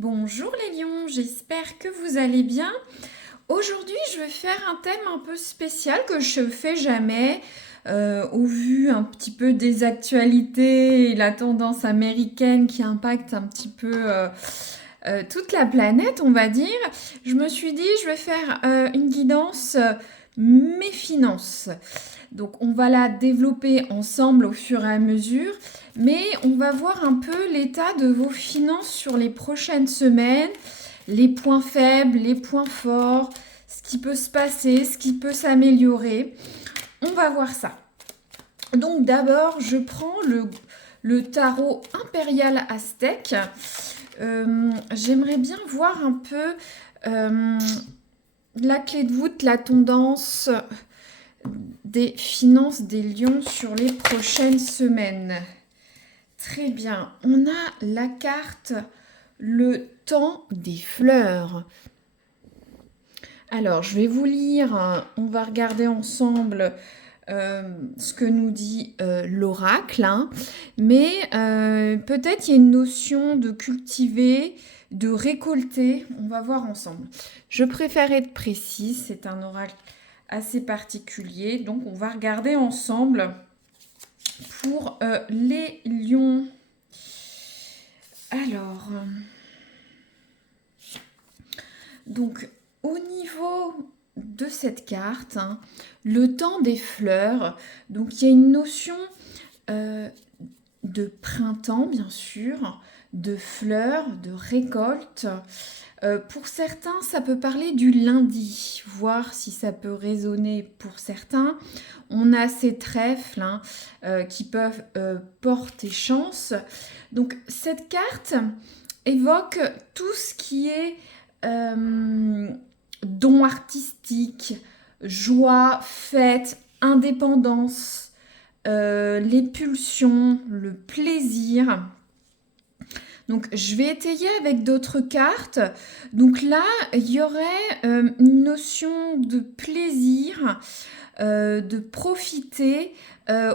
Bonjour les lions, j'espère que vous allez bien. Aujourd'hui, je vais faire un thème un peu spécial que je fais jamais au vu un petit peu des actualités et la tendance américaine qui impacte un petit peu toute la planète, on va dire. Je me suis dit, je vais faire une guidance mes finances. Donc on va la développer ensemble au fur et à mesure, mais on va voir un peu l'état de vos finances sur les prochaines semaines, les points faibles, les points forts, ce qui peut se passer, ce qui peut s'améliorer. On va voir ça. Donc d'abord, je prends le tarot impérial aztèque. J'aimerais bien voir un peu la clé de voûte, la tendance des finances des lions sur les prochaines semaines. Très bien, on a la carte le temps des fleurs. Alors, je vais vous lire, on va regarder ensemble ce que nous dit l'oracle, hein. Mais peut-être il y a une notion de cultiver, de récolter, on va voir ensemble. Je préfère être précise, c'est un oracle assez particulier, donc on va regarder ensemble pour les lions. Alors, donc au niveau de cette carte, hein, le temps des fleurs, donc il y a une notion de printemps bien sûr, de fleurs, de récolte. Pour certains, ça peut parler du lundi, voir si ça peut résonner pour certains. On a ces trèfles hein, qui peuvent porter chance. Donc cette carte évoque tout ce qui est don artistique, joie, fête, indépendance, les pulsions, le plaisir. Donc, je vais étayer avec d'autres cartes. Donc là, il y aurait une notion de plaisir, de profiter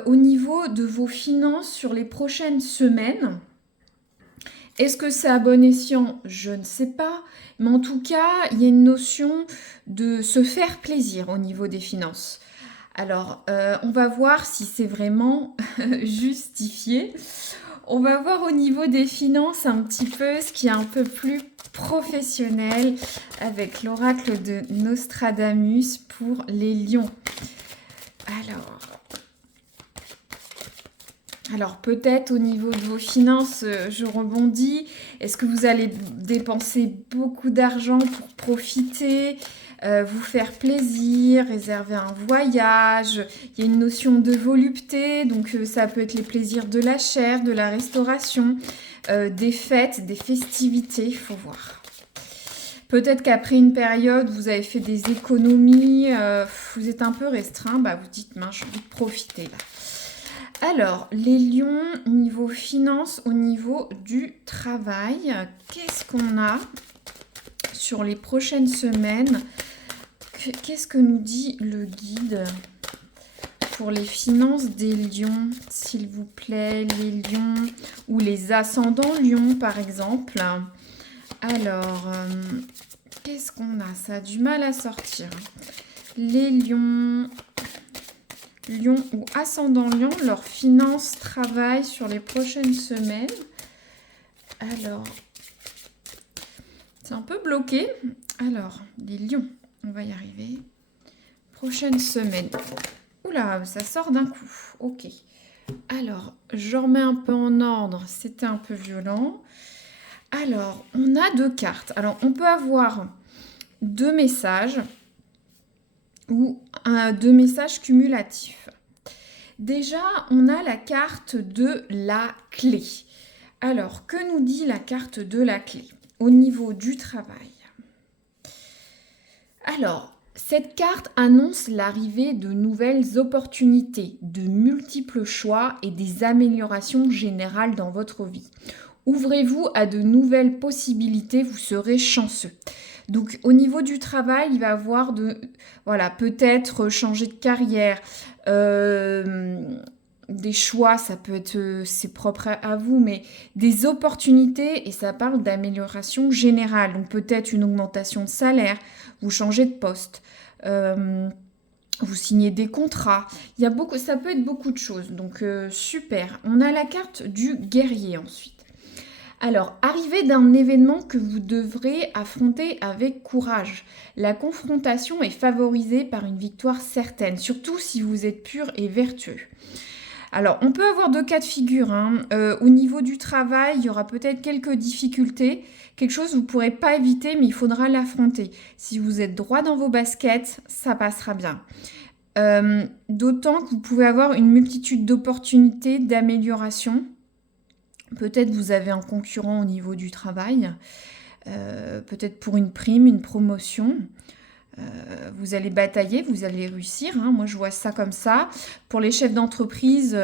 au niveau de vos finances sur les prochaines semaines. Est-ce que c'est à bon escient? Je ne sais pas. Mais en tout cas, il y a une notion de se faire plaisir au niveau des finances. Alors, on va voir si c'est vraiment justifié. On va voir au niveau des finances un petit peu ce qui est un peu plus professionnel avec l'oracle de Nostradamus pour les lions. Alors peut-être au niveau de vos finances, je rebondis. Est-ce que vous allez dépenser beaucoup d'argent pour profiter, vous faire plaisir, réserver un voyage? Il y a une notion de volupté, donc ça peut être les plaisirs de la chair, de la restauration, des fêtes, des festivités, il faut voir. Peut-être qu'après une période, vous avez fait des économies, vous êtes un peu restreint, vous dites, mince, j'ai envie de profiter là. Alors, les lions, niveau finance, au niveau du travail, qu'est-ce qu'on a sur les prochaines semaines? Qu'est-ce que nous dit le guide pour les finances des lions, s'il vous plaît, les lions ou les ascendants lions, par exemple? Alors, qu'est-ce qu'on a? Ça a du mal à sortir. Les lions... Lion ou ascendant lion, leurs finances, travail sur les prochaines semaines. Alors, c'est un peu bloqué. Alors, les lions, on va y arriver. Prochaine semaine. Oula, ça sort d'un coup. Ok. Alors, je remets un peu en ordre. C'était un peu violent. Alors, on a deux cartes. Alors, on peut avoir deux messages ou deux messages cumulatifs. Déjà, on a la carte de la clé. Alors, que nous dit la carte de la clé au niveau du travail? Alors, cette carte annonce l'arrivée de nouvelles opportunités, de multiples choix et des améliorations générales dans votre vie. Ouvrez-vous à de nouvelles possibilités, vous serez chanceux. Donc au niveau du travail, il va y avoir peut-être changer de carrière, des choix, ça peut être, c'est propre à vous, mais des opportunités, et ça parle d'amélioration générale. Donc peut-être une augmentation de salaire, vous changez de poste, vous signez des contrats. Il y a beaucoup, ça peut être beaucoup de choses. Donc super. On a la carte du guerrier ensuite. Alors, arrivée d'un événement que vous devrez affronter avec courage. La confrontation est favorisée par une victoire certaine, surtout si vous êtes pur et vertueux. Alors, on peut avoir deux cas de figure, hein. Au niveau du travail, il y aura peut-être quelques difficultés, quelque chose que vous ne pourrez pas éviter, mais il faudra l'affronter. Si vous êtes droit dans vos baskets, ça passera bien. D'autant que vous pouvez avoir une multitude d'opportunités d'amélioration. Peut-être vous avez un concurrent au niveau du travail, peut-être pour une prime, une promotion. Vous allez batailler, vous allez réussir, hein. Moi, je vois ça comme ça. Pour les chefs d'entreprise,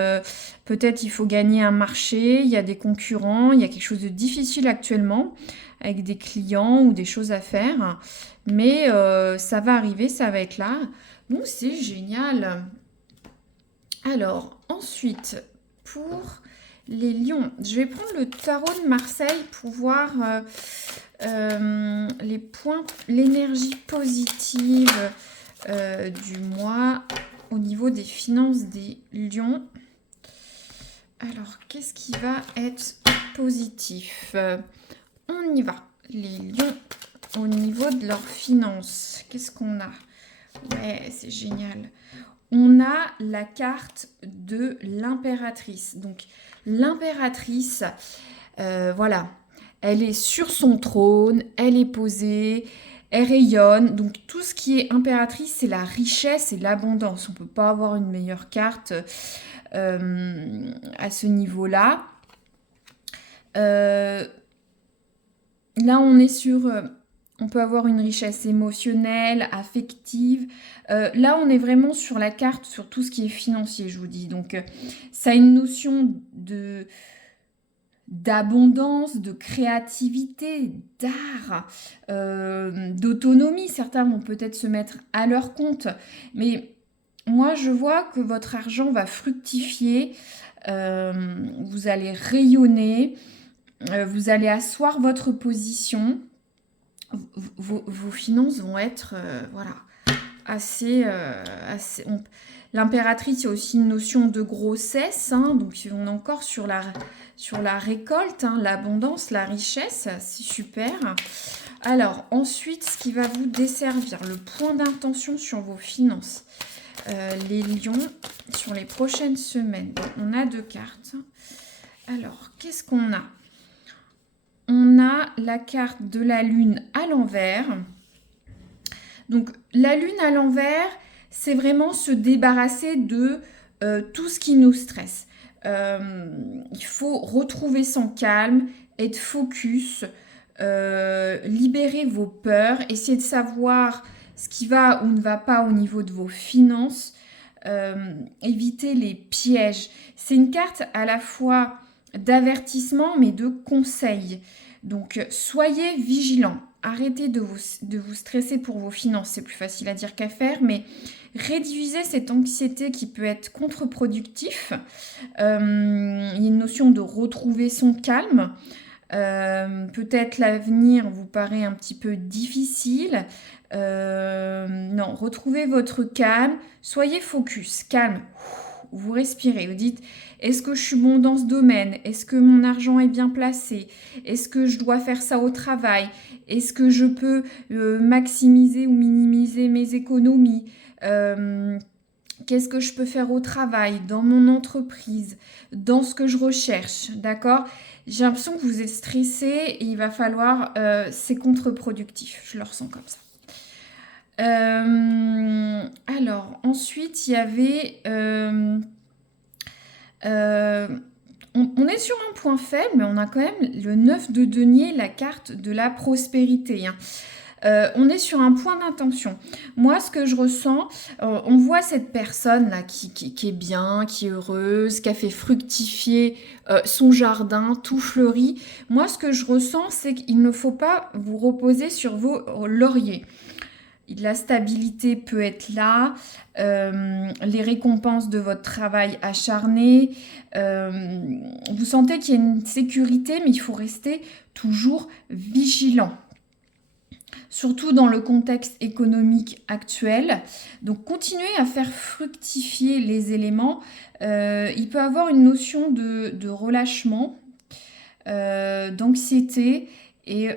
peut-être il faut gagner un marché, il y a des concurrents, il y a quelque chose de difficile actuellement avec des clients ou des choses à faire. Mais ça va arriver, ça va être là. Donc, c'est génial. Alors, ensuite, pour les lions, je vais prendre le tarot de Marseille pour voir les points, l'énergie positive du mois au niveau des finances des lions. Alors, qu'est-ce qui va être positif? On y va. Les lions, au niveau de leurs finances, qu'est-ce qu'on a? Ouais, c'est génial. On a la carte de l'impératrice. Donc, l'impératrice, voilà, elle est sur son trône, elle est posée, elle rayonne. Donc, tout ce qui est impératrice, c'est la richesse et l'abondance. On ne peut pas avoir une meilleure carte à ce niveau-là. Là, on est sur... on peut avoir une richesse émotionnelle, affective. Là, on est vraiment sur la carte, sur tout ce qui est financier, je vous dis. Donc, ça a une notion d'abondance, de créativité, d'art, d'autonomie. Certains vont peut-être se mettre à leur compte. Mais moi, je vois que votre argent va fructifier. Vous allez rayonner. Vous allez asseoir votre position. Vos finances vont être voilà, assez... L'impératrice, il y a aussi une notion de grossesse, hein, donc on est encore sur la récolte, hein, l'abondance, la richesse, c'est super. Alors ensuite, ce qui va vous desservir, le point d'intention sur vos finances, les lions, sur les prochaines semaines. Donc, on a deux cartes. Alors, qu'est-ce qu'on a? On a la carte de la lune à l'envers. Donc, la lune à l'envers, c'est vraiment se débarrasser de tout ce qui nous stresse. Il faut retrouver son calme, être focus, libérer vos peurs, essayer de savoir ce qui va ou ne va pas au niveau de vos finances, éviter les pièges. C'est une carte à la fois d'avertissement mais de conseil. Donc soyez vigilants. Arrêtez de vous stresser pour vos finances. C'est plus facile à dire qu'à faire, mais réduisez cette anxiété qui peut être contre-productif. Il y a une notion de retrouver son calme. Peut-être l'avenir vous paraît un petit peu difficile. Non, retrouvez votre calme. Soyez focus, calme. Vous respirez, vous dites, est-ce que je suis bon dans ce domaine? Est-ce que mon argent est bien placé? Est-ce que je dois faire ça au travail? Est-ce que je peux maximiser ou minimiser mes économies? Qu'est-ce que je peux faire au travail, dans mon entreprise, dans ce que je recherche, d'accord? J'ai l'impression que vous êtes stressé et il va falloir... c'est contre-productif, je le ressens comme ça. Alors, ensuite, il y avait... on est sur un point faible, mais on a quand même le 9 de denier, la carte de la prospérité, hein. On est sur un point d'intention. Moi, ce que je ressens, on voit cette personne-là qui est bien, qui est heureuse, qui a fait fructifier son jardin, tout fleuri. Moi, ce que je ressens, c'est qu'il ne faut pas vous reposer sur vos lauriers. la stabilité peut être là, les récompenses de votre travail acharné. Vous sentez qu'il y a une sécurité, mais il faut rester toujours vigilant. Surtout dans le contexte économique actuel. Donc, continuez à faire fructifier les éléments. Il peut y avoir une notion de relâchement, d'anxiété et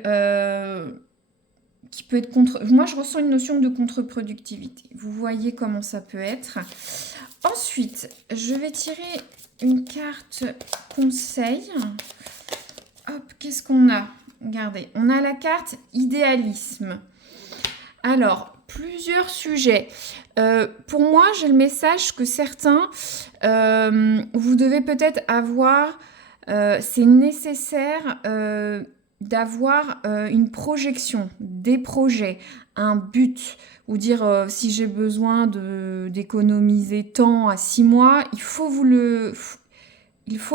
qui peut être contre... Moi, je ressens une notion de contre-productivité. Vous voyez comment ça peut être. Ensuite, je vais tirer une carte conseil. Hop, qu'est-ce qu'on a ? Regardez, on a la carte idéalisme. Alors, plusieurs sujets. Pour moi, j'ai le message que certains, vous devez peut-être avoir, c'est nécessaire d'avoir une projection, des projets, un but. Ou dire, si j'ai besoin d'économiser tant à 6 mois, il faut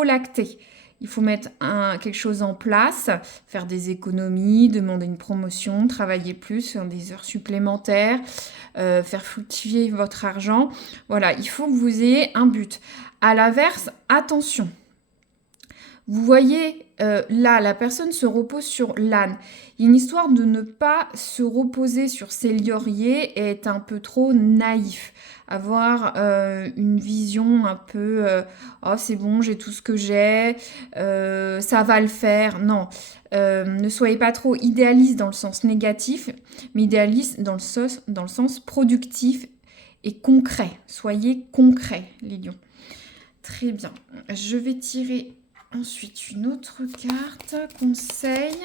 l'acter. Il faut mettre quelque chose en place, faire des économies, demander une promotion, travailler plus, faire des heures supplémentaires, faire fructifier votre argent. Voilà, il faut que vous ayez un but. À l'inverse, attention. Vous voyez, là, la personne se repose sur l'âne. Il y a une histoire de ne pas se reposer sur ses lauriers et être un peu trop naïf. Avoir une vision un peu oh c'est bon, j'ai tout ce que j'ai, ça va le faire. Non, ne soyez pas trop idéaliste dans le sens négatif, mais idéaliste dans le sens productif et concret. Soyez concret, les lions. Très bien. Je vais tirer ensuite une autre carte, conseil.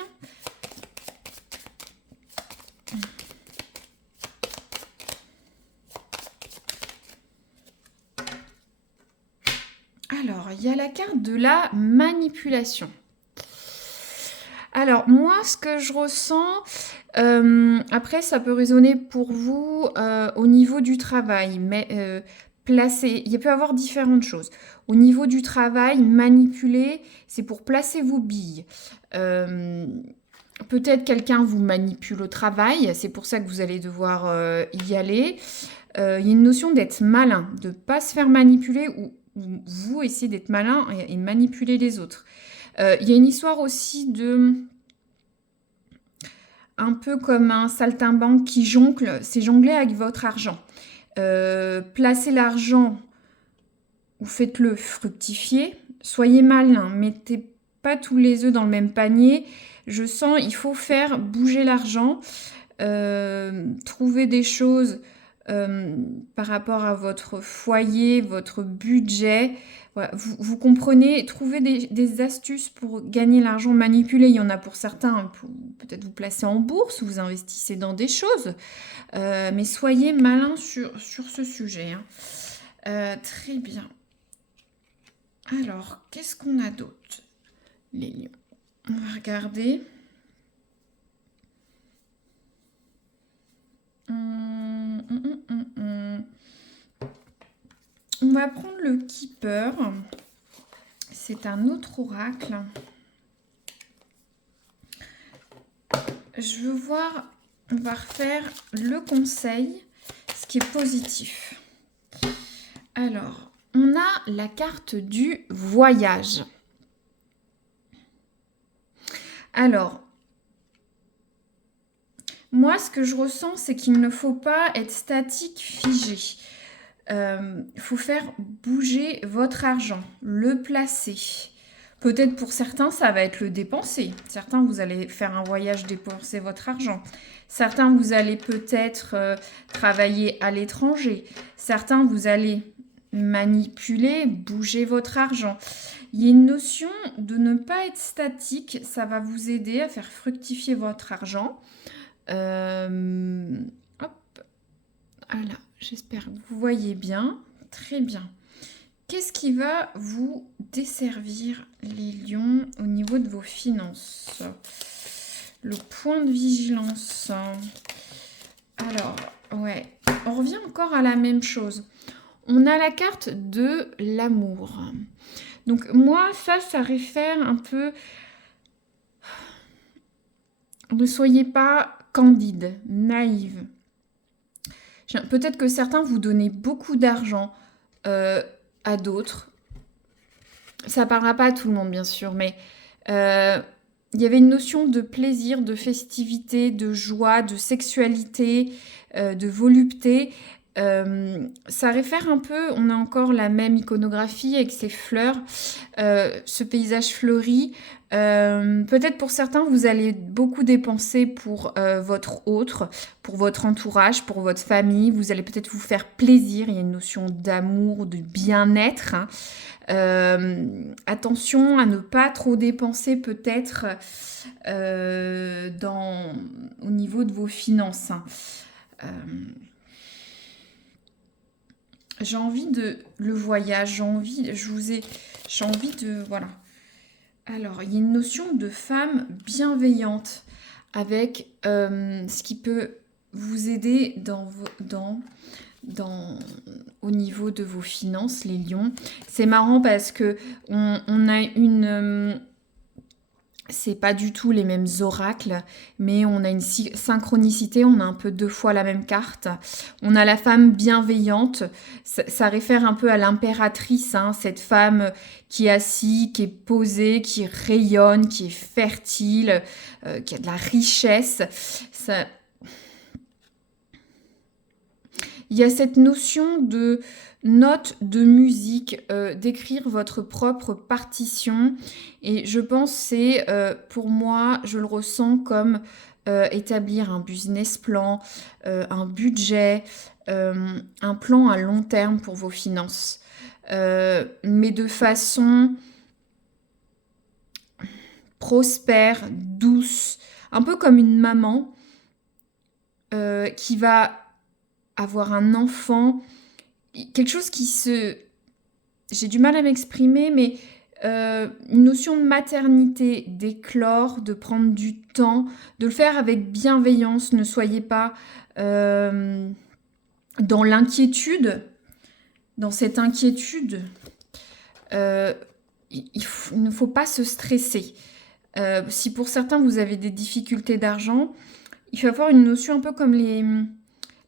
Alors, il y a la carte de la manipulation. Alors, moi, ce que je ressens, après, ça peut résonner pour vous au niveau du travail, mais il peut y avoir différentes choses. Au niveau du travail, manipuler, c'est pour placer vos billes. Peut-être quelqu'un vous manipule au travail, c'est pour ça que vous allez devoir y aller. Il y a une notion d'être malin, de ne pas se faire manipuler ou vous essayez d'être malin et manipuler les autres. Il y a une histoire aussi de... un peu comme un saltimbanque qui jongle, c'est jongler avec votre argent. Placez l'argent ou faites-le fructifier. Soyez malin, mettez pas tous les œufs dans le même panier. Je sens il faut faire bouger l'argent, trouver des choses par rapport à votre foyer, votre budget. Voilà, vous comprenez, trouver des astuces pour gagner l'argent manipulé. Il y en a pour certains, peut-être vous placez en bourse, vous investissez dans des choses. Mais soyez malin sur ce sujet. Hein. Très bien. Alors, qu'est-ce qu'on a d'autre, les lions? On va regarder. On va prendre le Keeper. C'est un autre oracle. Je veux voir, on va refaire le conseil, ce qui est positif. Alors, on a la carte du voyage. Alors, moi, ce que je ressens, c'est qu'il ne faut pas être statique, figé. Il faut faire bouger votre argent, le placer. Peut-être pour certains, ça va être le dépenser. Certains, vous allez faire un voyage, dépenser votre argent. Certains, vous allez peut-être travailler à l'étranger. Certains, vous allez manipuler, bouger votre argent. Il y a une notion de ne pas être statique. Ça va vous aider à faire fructifier votre argent. Hop, voilà, j'espère que vous voyez bien. Très bien. Qu'est-ce qui va vous desservir, les lions, au niveau de vos finances? Le point de vigilance. Alors, ouais, on revient encore à la même chose. On a la carte de l'amour. Donc, moi, ça réfère un peu... Ne soyez pas candide, naïve. Peut-être que certains vous donnez beaucoup d'argent à d'autres. Ça parlera pas à tout le monde, bien sûr, mais il y avait une notion de plaisir, de festivité, de joie, de sexualité, de volupté. Ça réfère un peu, on a encore la même iconographie avec ces fleurs, ce paysage fleuri. Peut-être pour certains, vous allez beaucoup dépenser pour votre autre, pour votre entourage, pour votre famille. Vous allez peut-être vous faire plaisir. Il y a une notion d'amour, de bien-être, hein. Attention à ne pas trop dépenser peut-être au niveau de vos finances, hein. J'ai envie de le voyage, j'ai envie de voilà. Alors, il y a une notion de femme bienveillante avec ce qui peut vous aider au niveau de vos finances, les lions. C'est marrant parce que on a c'est pas du tout les mêmes oracles, mais on a une synchronicité, on a un peu 2 fois la même carte. On a la femme bienveillante, ça réfère un peu à l'impératrice, hein, cette femme qui est assise, qui est posée, qui rayonne, qui est fertile, qui a de la richesse. Il y a cette notion de note de musique, d'écrire votre propre partition. Et je pense c'est, pour moi, je le ressens comme établir un business plan, un budget, un plan à long terme pour vos finances. Mais de façon prospère, douce, un peu comme une maman qui va avoir un enfant, quelque chose qui se... J'ai du mal à m'exprimer, mais une notion de maternité, d'éclore, de prendre du temps, de le faire avec bienveillance. Ne soyez pas dans l'inquiétude, dans cette inquiétude. Il ne faut pas se stresser. Si pour certains vous avez des difficultés d'argent, il faut avoir une notion un peu comme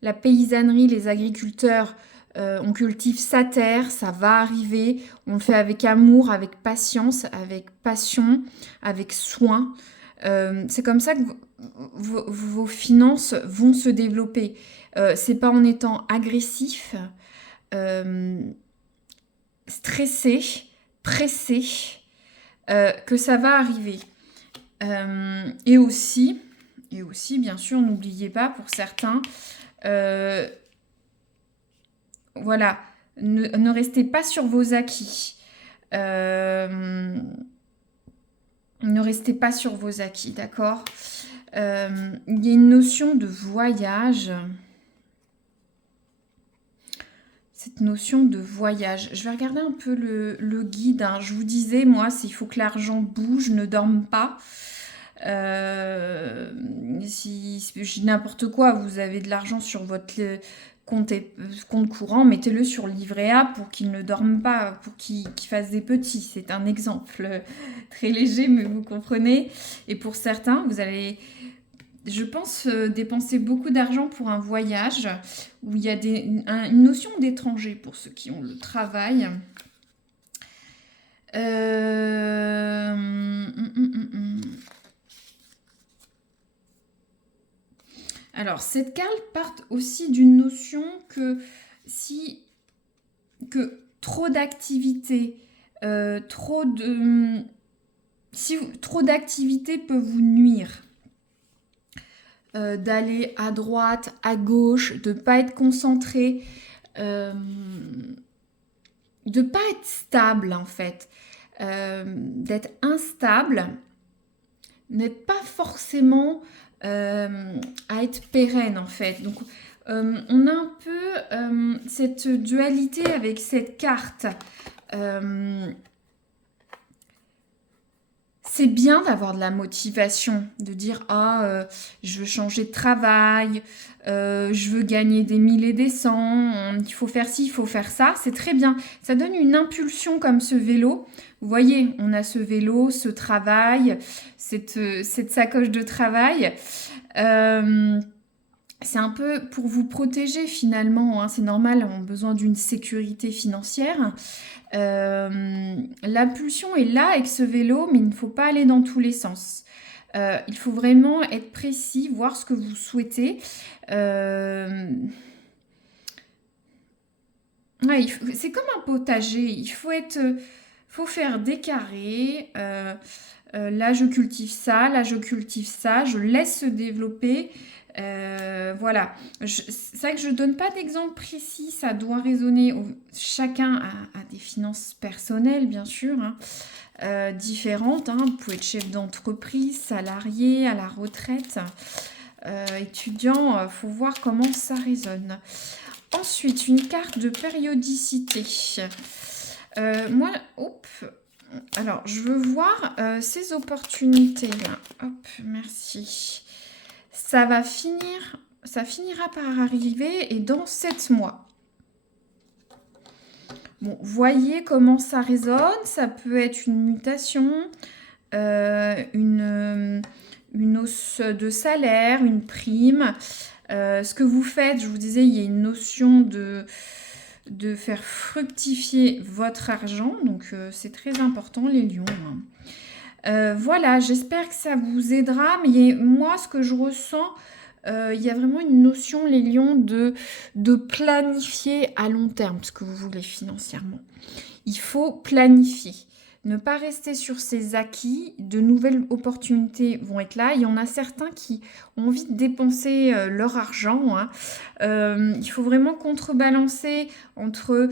la paysannerie, les agriculteurs. On cultive sa terre, ça va arriver, on le fait avec amour, avec patience, avec passion, avec soin. C'est comme ça que vos finances vont se développer. C'est pas en étant agressif, stressé, pressé, que ça va arriver. Et aussi, bien sûr, n'oubliez pas, pour certains, voilà, ne restez pas sur vos acquis. Ne restez pas sur vos acquis, d'accord? Il y a une notion de voyage. Cette notion de voyage. Je vais regarder un peu le guide, hein. Je vous disais, moi, il faut que l'argent bouge, ne dorme pas. Si je dis n'importe quoi, vous avez de l'argent sur votre compte courant, mettez-le sur le livret A pour qu'il ne dorme pas, pour qu'il fasse des petits. C'est un exemple très léger, mais vous comprenez. Et pour certains, vous allez, je pense, dépenser beaucoup d'argent pour un voyage où il y a une notion d'étranger pour ceux qui ont le travail. Alors, cette carte part aussi d'une notion que trop d'activités, trop d'activités peut vous nuire. D'aller à droite, à gauche, de ne pas être concentré, de ne pas être stable en fait, d'être instable, n'être pas forcément à être pérenne en fait. Donc on a un peu cette dualité avec cette carte. C'est bien d'avoir de la motivation, de dire je veux changer de travail, je veux gagner des 1000 et des 100, il faut faire ci, il faut faire ça, c'est très bien. Ça donne une impulsion comme ce vélo. Vous voyez, on a ce vélo, ce travail, cette sacoche de travail. c'est un peu pour vous protéger finalement, hein, c'est normal, on a besoin d'une sécurité financière. L'impulsion est là avec ce vélo, mais il ne faut pas aller dans tous les sens. Il faut vraiment être précis, voir ce que vous souhaitez. Euh, ouais, c'est comme un potager, faut faire des carrés. Là, je cultive ça, là, je cultive ça, je laisse se développer. Voilà. C'est vrai que je ne donne pas d'exemple précis, ça doit résonner. Chacun a des finances personnelles, bien sûr, hein, différentes, hein. Vous pouvez être chef d'entreprise, salarié, à la retraite, étudiant, faut voir comment ça résonne. Ensuite, une carte de périodicité. Moi, hop, alors, je veux voir ces opportunités-là. Hop, merci. Ça finira par arriver et dans 7 mois. Bon, voyez comment ça résonne. Ça peut être une mutation, une hausse de salaire, une prime. Ce que vous faites, je vous disais, il y a une notion de faire fructifier votre argent. Donc, c'est très important, les lions, hein. Voilà, j'espère que ça vous aidera. Mais moi, ce que je ressens, il y a vraiment une notion, les lions, de planifier à long terme ce que vous voulez financièrement. Il faut planifier. Ne pas rester sur ses acquis, de nouvelles opportunités vont être là. Il y en a certains qui ont envie de dépenser leur argent, hein. Il faut vraiment contrebalancer entre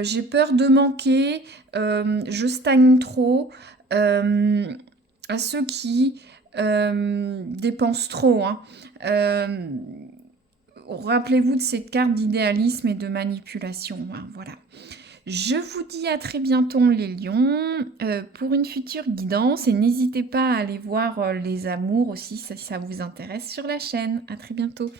j'ai peur de manquer, je stagne trop, à ceux qui dépensent trop, hein. Rappelez-vous de ces cartes d'idéalisme et de manipulation, hein, voilà. Je vous dis à très bientôt les lions pour une future guidance et n'hésitez pas à aller voir les amours aussi si ça vous intéresse sur la chaîne. À très bientôt.